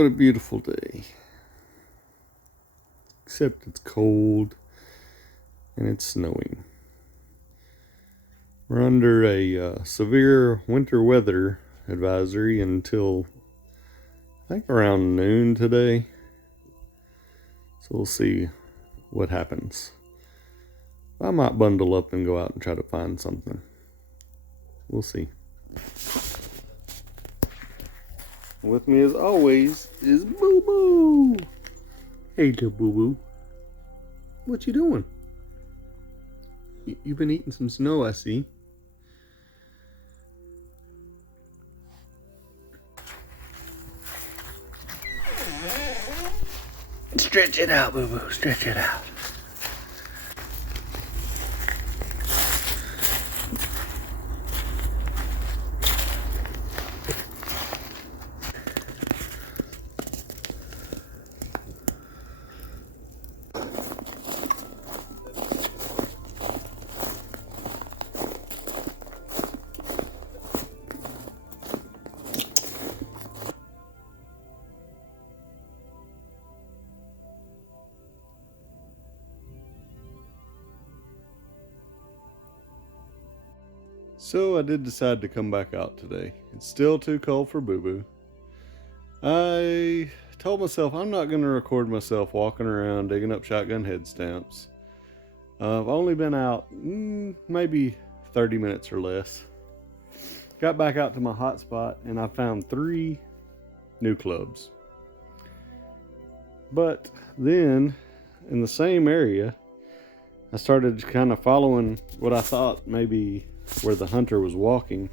What a beautiful day. Except it's cold and it's snowing. We're under a severe winter weather advisory until I think around noon today. So we'll see what happens. I might bundle up and go out and try to find something. We'll see. With me as always is Boo Boo. Hey little Boo Boo. What you doing? You've been eating some snow, I see. Stretch it out, Boo Boo. Stretch it out. So I did decide to come back out today. It's still too cold for Boo Boo. I told myself I'm not going to record myself walking around digging up shotgun head stamps. I've only been out maybe 30 minutes or less. Got back out to my hotspot and I found 3 new clubs. But then in the same area, I started kind of following what I thought maybe where the hunter was walking.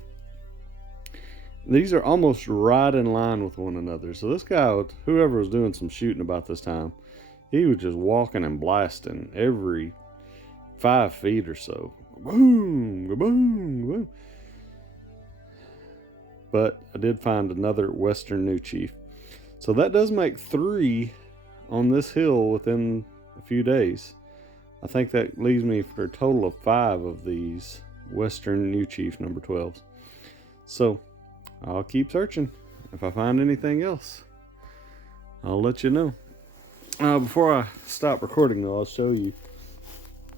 These are almost right in line with one another. So this guy, whoever was doing some shooting about this time, he was just walking and blasting every 5 feet or so. Boom, boom, boom. But I did find another Western New Chief. So that does make 3 on this hill within a few days. I think that leaves me for a total of 5 of these Western New Chief number 12s. So I'll keep searching. If I find anything else, I'll let you know. Before I stop recording though, I'll show you.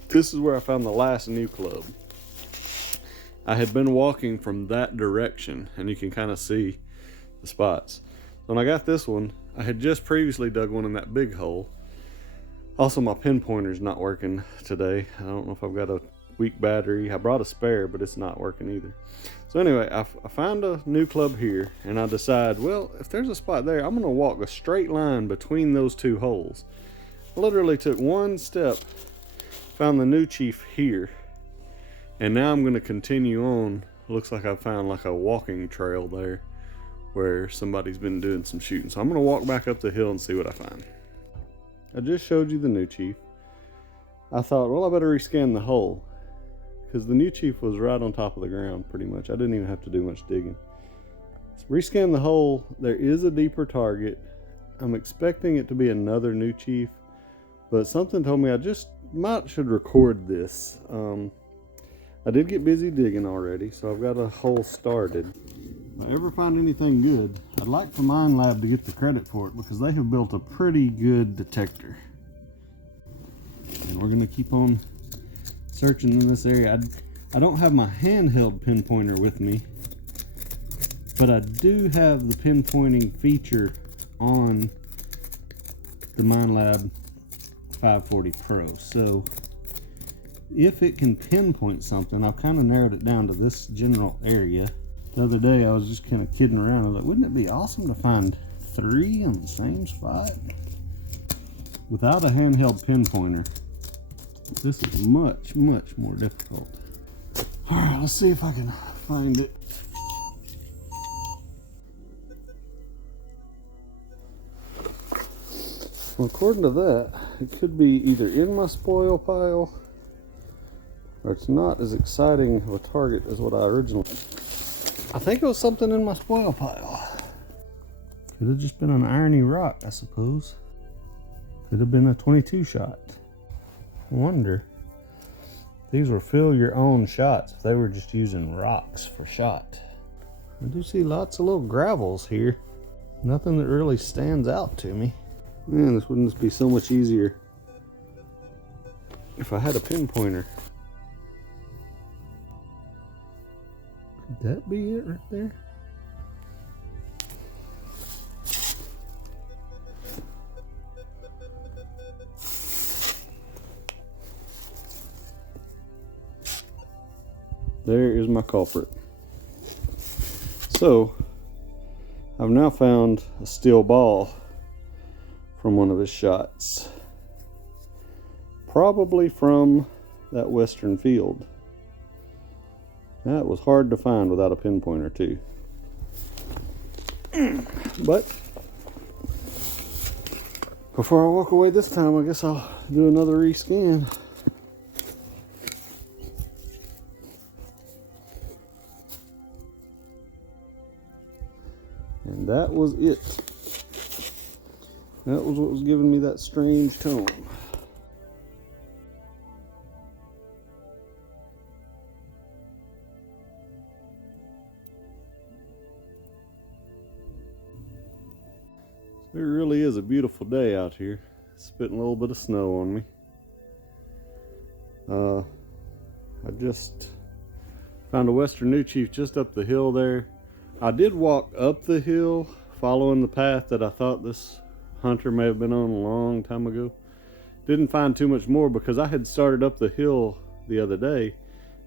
This is where I found the last new club. I had been walking from that direction and you can kind of see the spots. When I got this one, I had just previously dug one in that big hole. Also, my pinpointer's not working today. I don't know if I've got a weak battery. I brought a spare, but it's not working either. So anyway, I found a new club here and I decide, well, if there's a spot there, I'm going to walk a straight line between those 2 holes. I literally took 1 step, found the New Chief here, and now I'm going to continue on. Looks like I found like a walking trail there where somebody's been doing some shooting. So I'm going to walk back up the hill and see what I find. I just showed you the New Chief. I thought, well, I better rescan the hole because the New Chief was right on top of the ground pretty much. I didn't even have to do much digging. So rescan the hole. There is a deeper target. I'm expecting it to be another New Chief, but something told me I just should record this. I did get busy digging already, so I've got a hole started. If I ever find anything good, I'd like for minelab to get the credit for it because they have built a pretty good detector. And we're going to keep on searching in this area. I don't have my handheld pinpointer with me, but I do have the pinpointing feature on the minelab 540 Pro. So if it can pinpoint something, I've kind of narrowed it down to this general area. The other day I was just kind of kidding around. I was like, wouldn't it be awesome to find 3 on the same spot? Without a handheld pinpointer, this is much, much more difficult. All right, let's see if I can find it. Well, according to that, it could be either in my spoil pile or it's not as exciting of a target as what I originally. I think it was something in my spoil pile. Could have just been an irony rock, I suppose. Could have been a 22 shot. I wonder. These were fill your own shots if they were just using rocks for shot. I do see lots of little gravels here. Nothing that really stands out to me. Man, this wouldn't be so much easier if I had a pinpointer. Could that be it right there? There is my culprit. So, I've now found a steel ball from one of his shots. Probably from that western field. That was hard to find without a pinpointer too. But before I walk away this time, I guess I'll do another rescan. And that was it. That was what was giving me that strange tone. It really is a beautiful day out here. Spitting a little bit of snow on me. I just found a western new chief just up the hill there. I did walk up the hill following the path that I thought this hunter may have been on a long time ago. Didn't find too much more because I had started up the hill the other day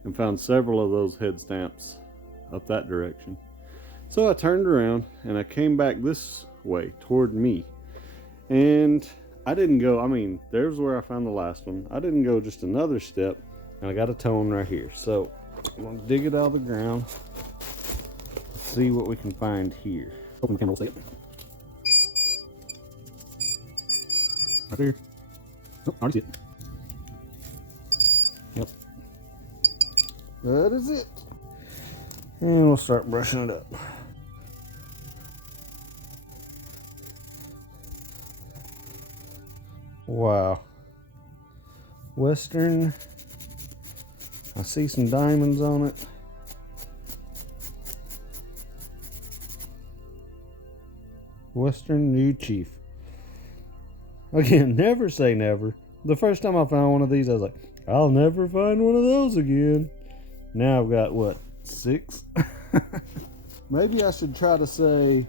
and found several of those head stamps up that direction. So I turned around and I came back this way toward me, and I didn't go, I mean, there's where I found the last one. I didn't go just another step, and I got a tone right here. So I'm gonna dig it out of the ground, see what we can find here. Open the camera, we'll see it. Right there. Oh, I already see it. Yep. That is it. And we'll start brushing it up. Wow. Western. I see some diamonds on it. Western new chief. Again, never say never. The first time I found one of these, I was like, I'll never find one of those again. Now I've got, what, 6? Maybe I should try to say,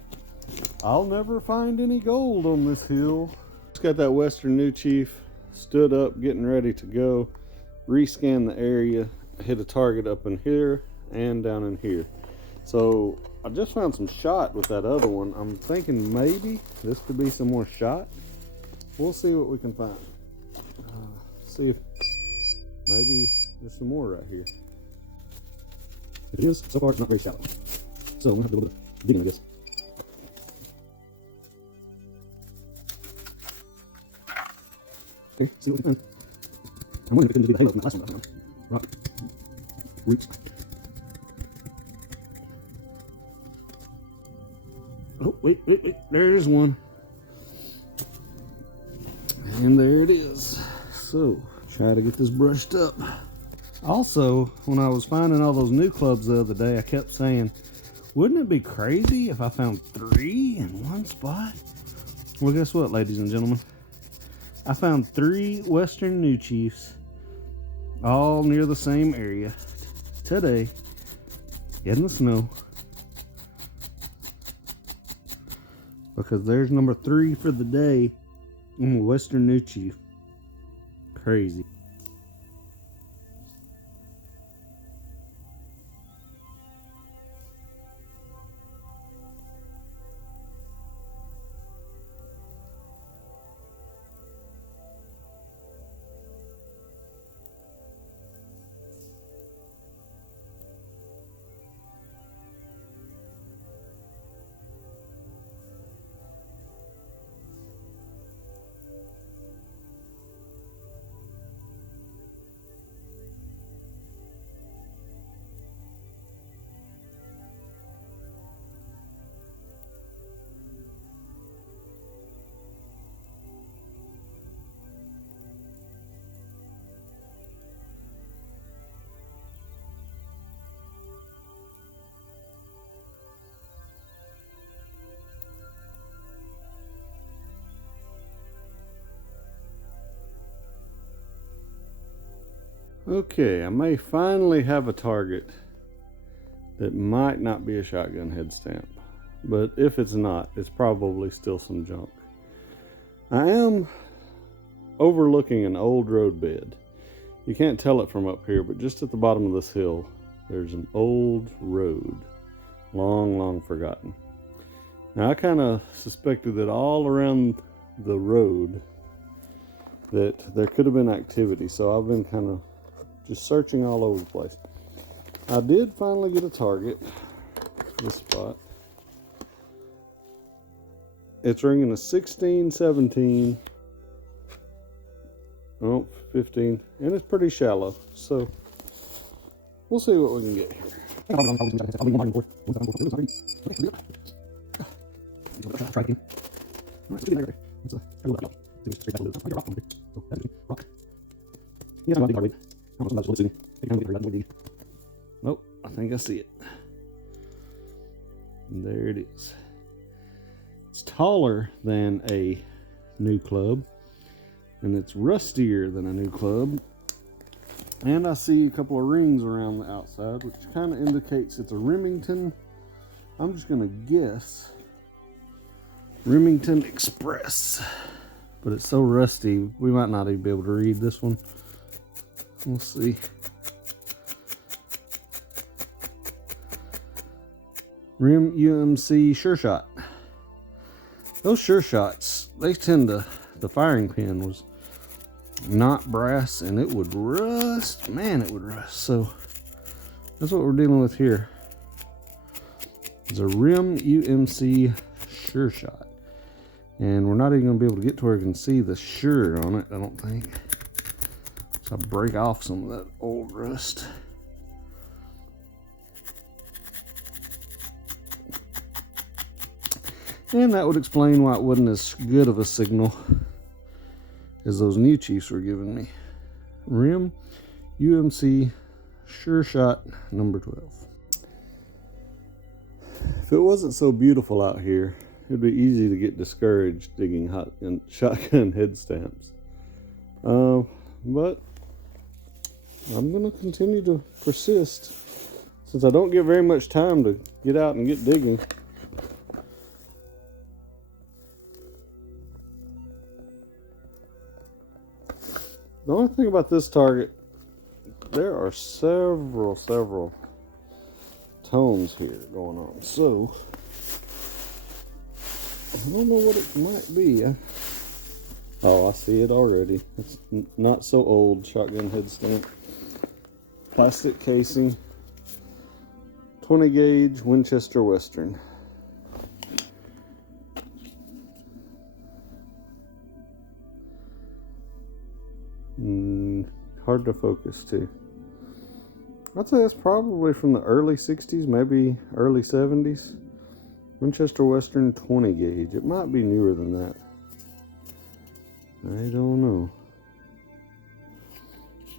I'll never find any gold on this hill. Just got that western new chief, stood up, getting ready to go. Rescan the area, hit a target up in here and down in here. So I just found some shot with that other one. I'm thinking maybe this could be some more shot. We'll see what we can find. See if maybe there's some more right here. If it is, so far it's not very shallow. So I'm gonna have to do a little bit of digging of this. Okay, see what we can find. I'm wondering if it couldn't be the halo from that last one that I found. Rock. Roots. Oh, wait. There's one. And there it is. So, try to get this brushed up. Also, when I was finding all those new clubs the other day, I kept saying, wouldn't it be crazy if I found 3 in one spot? Well, guess what, ladies and gentlemen? I found 3 western new chiefs, all near the same area today, in the snow. Because there's number 3 for the day. Western new chief. Crazy. Okay, I may finally have a target that might not be a shotgun head stamp, but if it's not, it's probably still some junk. I am overlooking an old road bed. You can't tell it from up here, but just at the bottom of this hill, there's an old road, long forgotten. Now, I kind of suspected that all around the road that there could have been activity, so I've been kind of just searching all over the place. I did finally get a target, this spot. It's ringing a 16, 17, oh, 15, and it's pretty shallow, so we'll see what we can get here. Oh, I think I see it. And there it is. It's taller than a new club, and it's rustier than a new club. And I see a couple of rings around the outside, which kind of indicates it's a Remington. I'm just gonna guess Remington Express, but it's so rusty we might not even be able to read this one. We'll see. Rim UMC Sure Shot. Those Sure Shots, they tend to, the firing pin was not brass and it would rust. Man, it would rust. So that's what we're dealing with here. It's a Rim UMC Sure Shot. And we're not even going to be able to get to where we can see the Sure on it, I don't think. So I break off some of that old rust. And that would explain why it wasn't as good of a signal as those new Chiefs were giving me. Rim UMC Sure Shot number 12. If it wasn't so beautiful out here, it'd be easy to get discouraged digging shotgun head stamps. But I'm going to continue to persist since I don't get very much time to get out and get digging. The only thing about this target, there are several tones here going on. So, I don't know what it might be. Oh, I see it already. It's not so old shotgun head stamp. Plastic casing. 20 gauge Winchester Western. Hard to focus too. I'd say that's probably from the early 60s, maybe early 70s. Winchester Western 20 gauge. It might be newer than that. I don't know.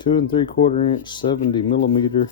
2 3/4 inch, 70 millimeter.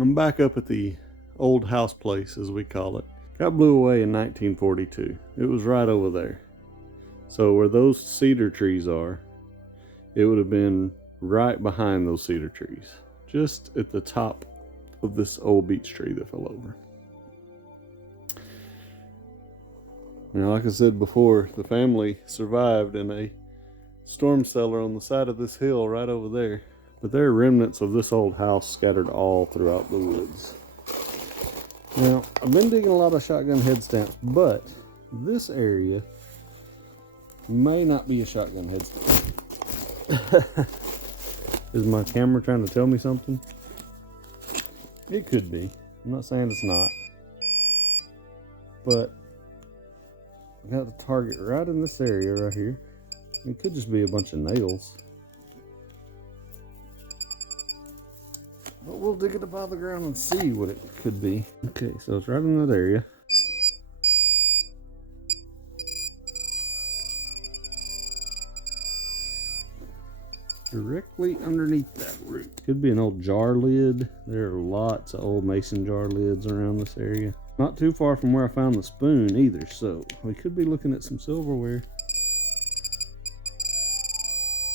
I'm back up at the old house place, as we call it. Got blew away in 1942. It was right over there. So where those cedar trees are, it would have been right behind those cedar trees. Just at the top of this old beech tree that fell over. Now, like I said before, the family survived in a storm cellar on the side of this hill right over there. But there are remnants of this old house scattered all throughout the woods. Now, I've been digging a lot of shotgun head stamps, but this area may not be a shotgun head stamp. Is my camera trying to tell me something? It could be. I'm not saying it's not. But I got the target right in this area right here. It could just be a bunch of nails. But we'll dig it above the ground and see what it could be. Okay, so it's right in that area. Directly underneath that root. Could be an old jar lid. There are lots of old mason jar lids around this area. Not too far from where I found the spoon either, so we could be looking at some silverware.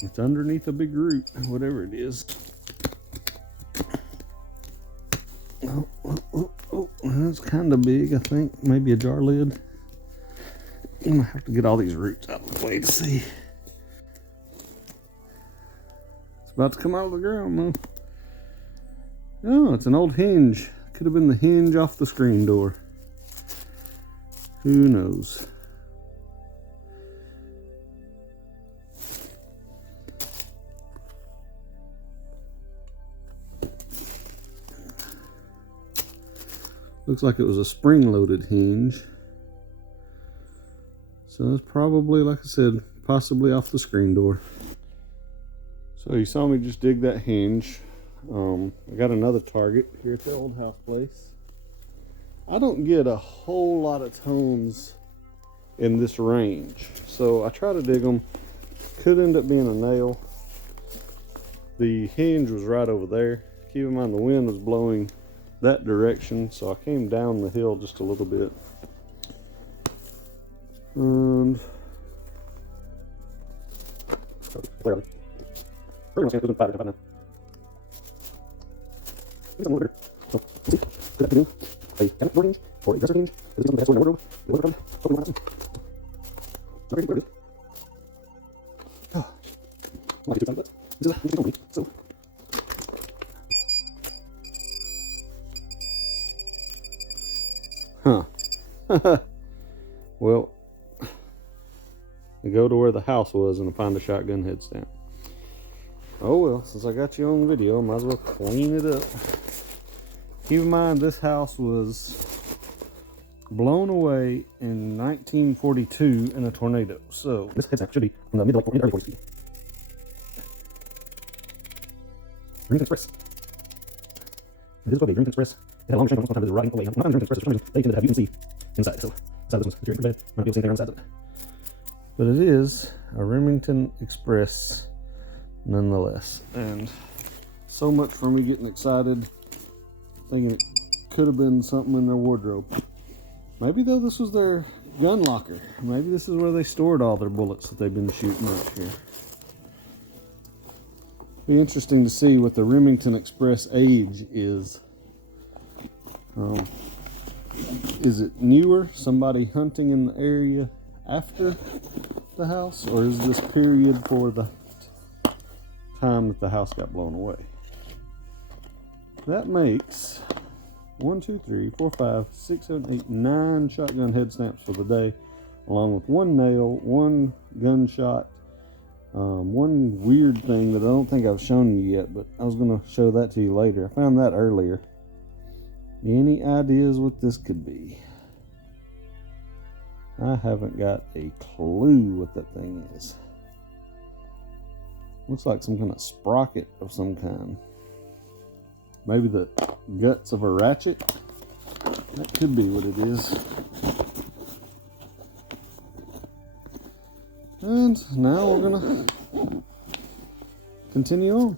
It's underneath a big root, whatever it is. Oh, that's kind of big, I think. Maybe a jar lid. I'm gonna have to get all these roots out of the way to see. It's about to come out of the ground, though. Oh, it's an old hinge. Could have been the hinge off the screen door. Who knows? Looks like it was a spring-loaded hinge. So it's probably, like I said, possibly off the screen door. So you saw me just dig that hinge. I got another target here at the old house place. I don't get a whole lot of tones in this range, so I try to dig them. Could end up being a nail. The hinge was right over there. Keep in mind the wind was blowing that direction, so I came down the hill just a little bit. And huh. Well, I go to where the house was and I find a shotgun head stamp. Oh well, since I got you on video, I might as well clean it up. Keep in mind, this house was blown away in 1942 in a tornado. So this head stamp should be from the mid to early 40s. Remington Express. This is probably a Remington Express. It had a long shank on sometimes it was rotting away. Not Remington Express, for some reason they tended to have UNC inside. So inside this one's very bad. Might be able to see there on the sides of it. But it is a Remington Express nonetheless. And so much for me getting excited, thinking it could have been something in their wardrobe. Maybe though this was their gun locker. Maybe this is where they stored all their bullets that they've been shooting out here. Be interesting to see what the Remington Express age is. Is it newer? Somebody hunting in the area after the house? Or is this period for the time that the house got blown away? That makes 1, 2, 3, 4, 5, 6, 7, 8, 9 shotgun head stamps for the day, along with 1 nail, 1 gunshot, one weird thing that I don't think I've shown you yet, but I was going to show that to you later. I found that earlier. Any ideas what this could be? I haven't got a clue what that thing is. Looks like some kind of sprocket of some kind. Maybe the guts of a ratchet? That could be what it is. And now we're gonna continue on.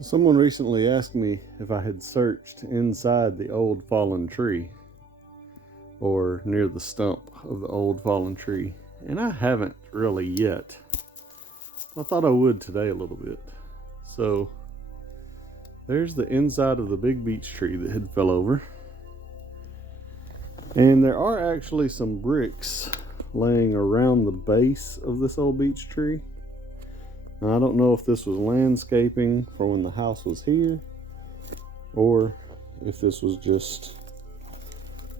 Someone recently asked me if I had searched inside the old fallen tree or near the stump of the old fallen tree, and I haven't really yet. I thought I would today a little bit. So there's the inside of the big beech tree that had fell over, and there are actually some bricks laying around the base of this old beech tree. Now, I don't know if this was landscaping for when the house was here, or if this was just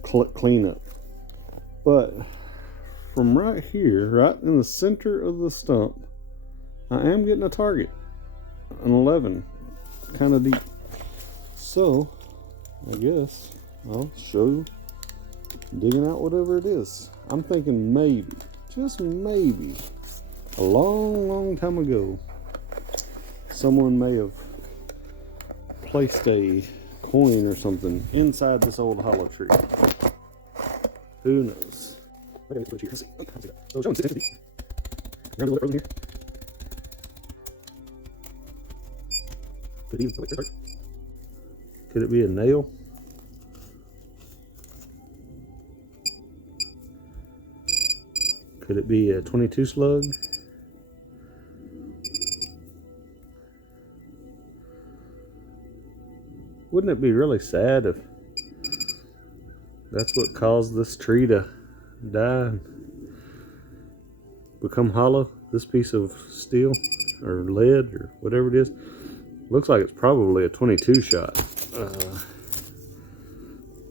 cleanup. But from right here, right in the center of the stump, I am getting a target, an 11, kind of deep. So I guess I'll show digging out whatever it is. I'm thinking maybe, just maybe, a long time ago, someone may have placed a coin or something inside this old hollow tree. Who knows? Let's see. Let's see that. So Jones, sit deep. Around a little bit further here. Could it be a nail? Could it be a 22 slug? Wouldn't it be really sad if that's what caused this tree to die and become hollow? This piece of steel or lead or whatever it is. Looks like it's probably a 22 shot.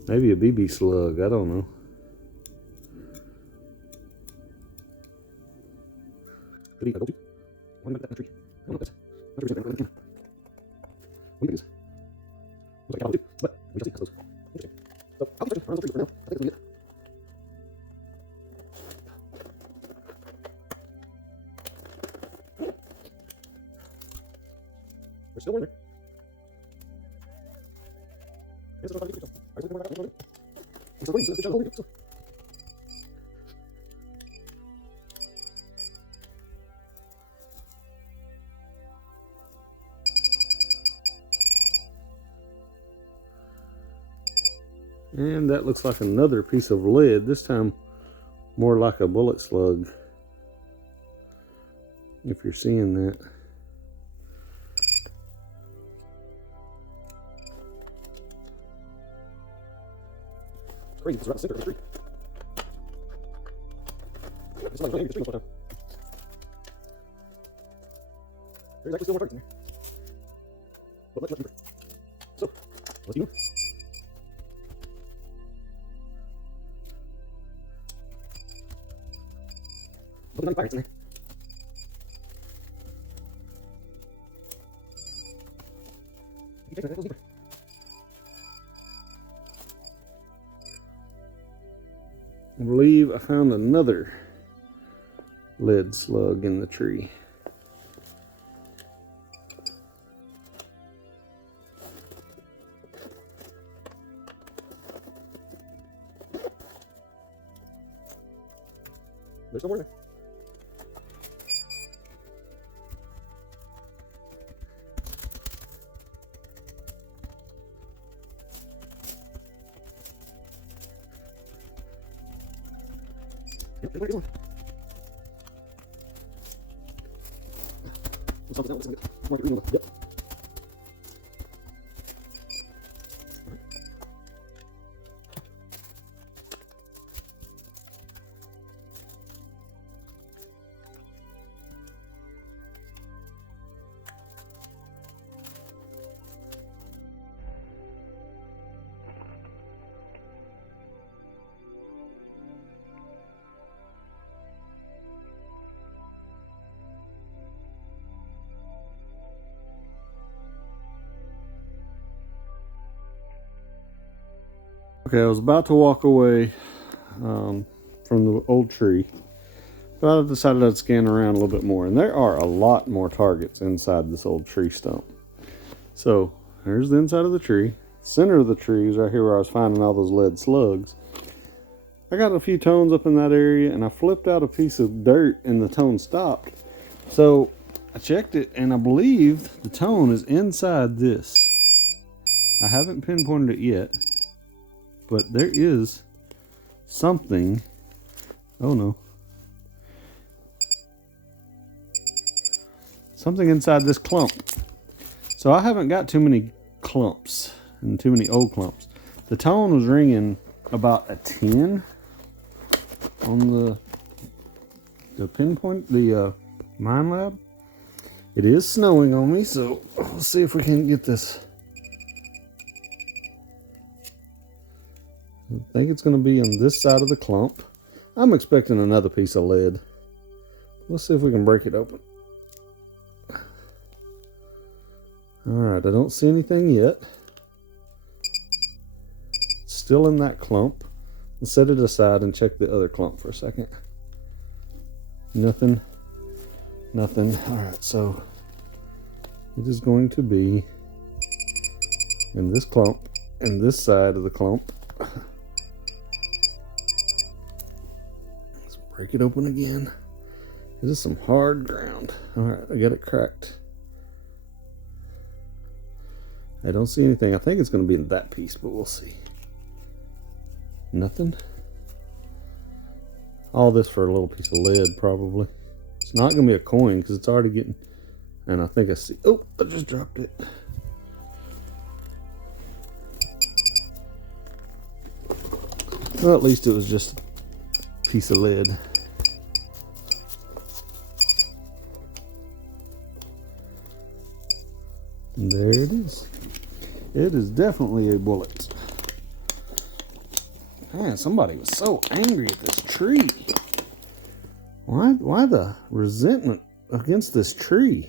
Maybe a BB slug, I don't know. Could he go to? Why did I that tree? I don't know if that's not sure what do you think it is? Looks like a but we shall see. Interesting. So I'll be searching around the tree for now. I think it's gonna be it. There's still one there. Yes, I and that looks like another piece of lead, this time more like a bullet slug, if you're seeing that. Crazy, it's right in the center of the tree. It's like really the tree most of the time. There's actually still more targets in there, but much deeper. So, let's keep moving. Look at the targets in there. Keep taking that a little deeper. I believe I found another lead slug in the tree. There's no more there. Yep, there's one. Let's stop this out. Let's get yep. Okay, I was about to walk away from the old tree, but I decided I'd scan around a little bit more, and there are a lot more targets inside this old tree stump. So here's the inside of the tree. Center of the tree is right here where I was finding all those lead slugs. I got a few tones up in that area, and I flipped out a piece of dirt and the tone stopped. So I checked it, and I believe the tone is inside this. I haven't pinpointed it yet, but there is something. Oh no. Something inside this clump. So I haven't got too many clumps and too many old clumps. The tone was ringing about a 10 on the pinpoint, the minelab. It is snowing on me, so let's see if we can get this. I think it's going to be on this side of the clump. I'm expecting another piece of lead. Let's see if we can break it open. Alright, I don't see anything yet. It's still in that clump. Let's set it aside and check the other clump for a second. Nothing. Nothing. Alright, so it is going to be in this clump and this side of the clump. Let's break it open again. This is some hard ground. Alright, I got it cracked. I don't see anything. I think it's going to be in that piece, but we'll see. Nothing. All this for a little piece of lead, probably. It's not going to be a coin because it's already getting... And I think I see... Oh, I just dropped it. Well, at least it was just a piece of lead. And there it is. It is definitely a bullet. Man, somebody was so angry at this tree. Why the resentment against this tree?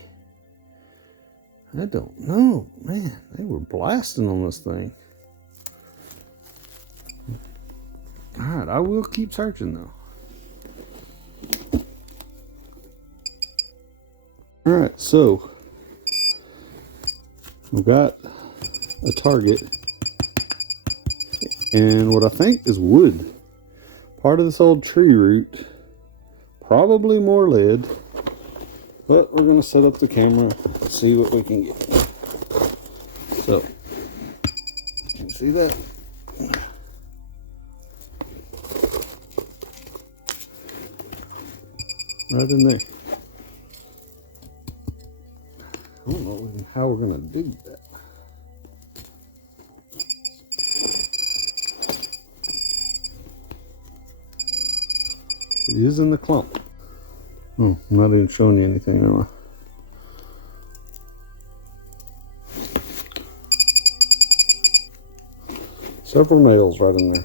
I don't know. Man, they were blasting on this thing. Alright, I will keep searching though. Alright, so we've got a target and what I think is wood. Part of this old tree root. Probably more lead. But we're going to set up the camera and see what we can get. So, can you see that? Right in there. I don't know how we're going to dig that. It is in the clump. Oh, I'm not even showing you anything, am I? Several nails right in there.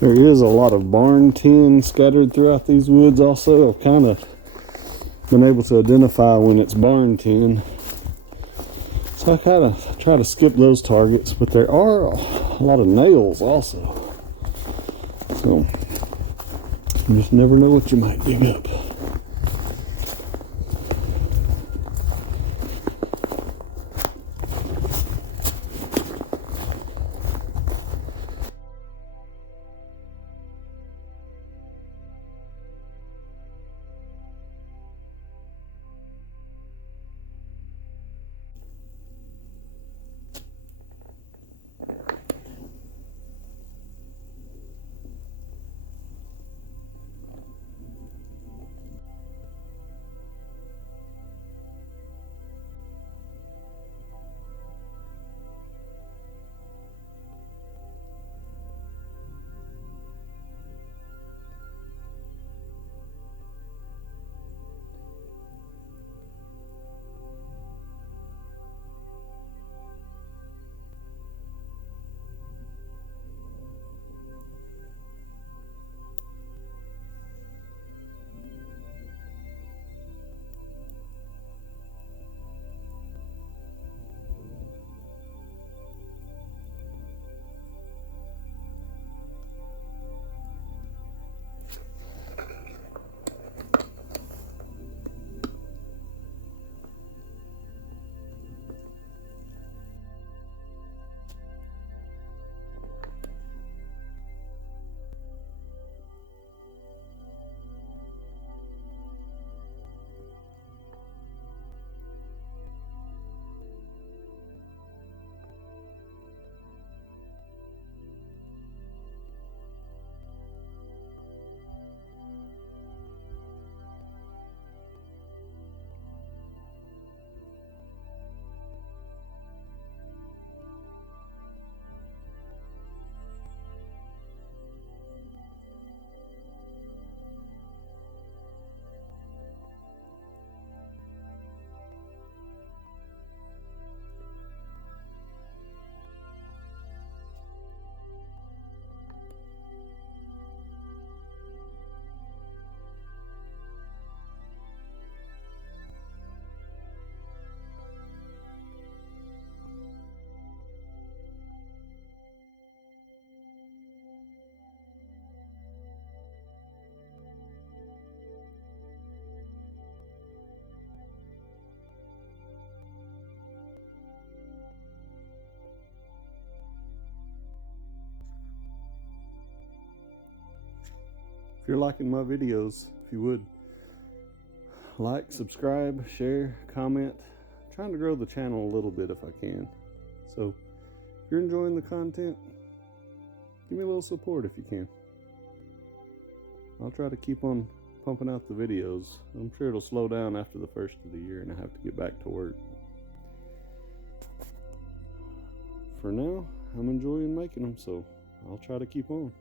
There is a lot of barn tin scattered throughout these woods also. I've kind of been able to identify when it's barn tin. So I kind of try to skip those targets, but there are a lot of nails also. So you just never know what you might dig up. If you're liking my videos, if you would like, subscribe, share, comment. I'm trying to grow the channel a little bit if I can. So if you're enjoying the content, give me a little support if you can. I'll try to keep on pumping out the videos. I'm sure it'll slow down after the first of the year and I have to get back to work. For now, I'm enjoying making them, so I'll try to keep on.